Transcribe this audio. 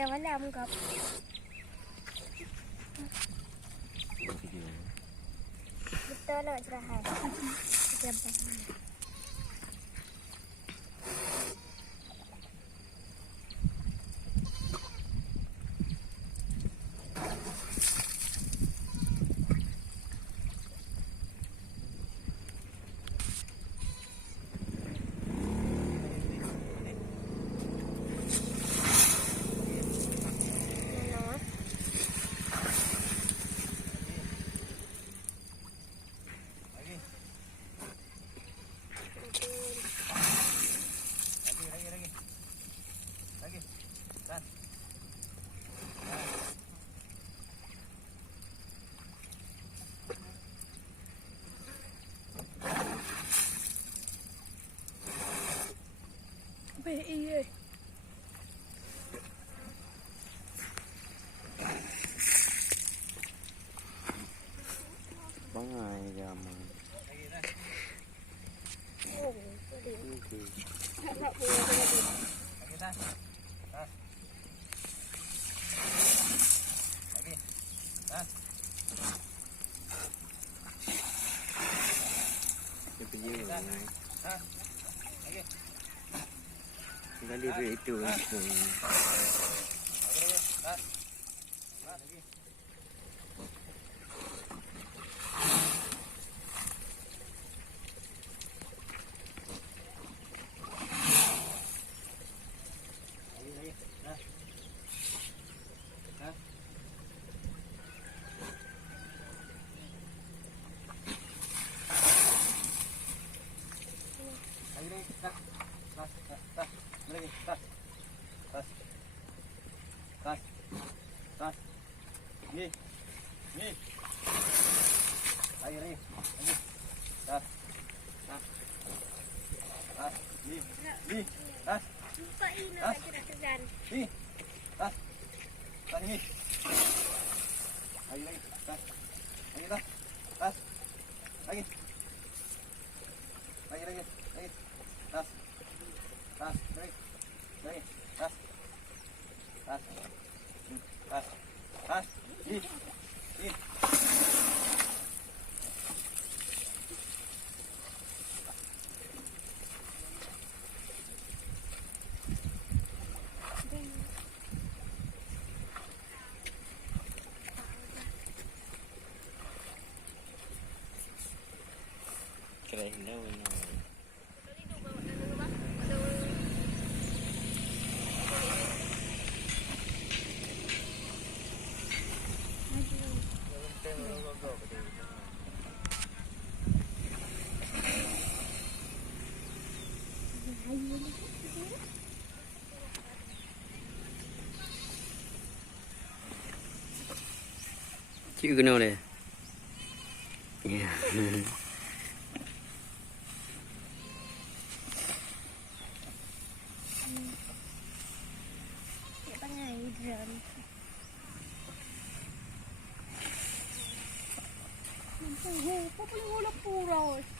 kita malam kau. Betul nak cerahan. Gampang. Iya. Bangai jaman. Oh, tadi. Okey. Nak boleh tadi. Lagi dah. Dah. Lagi. Dah. Dia pergi bangai. Dah. Lagi. Kali itu. Lagi. Dah. Lagi. Tas. Ni. Lagi. Tas. Ni. Tas. Lupa ini nak kerjaan. Ni. Tas. Tas ni. Lagi. Tas. Lagi tas. Tas. Lagi. Lagi. Tas. Tas. Lagi. Tas. Tas. Tas. Tas. Ni. Keren dah benar. Chịu cái nào đây? Yeah. Kau boleh bola pura.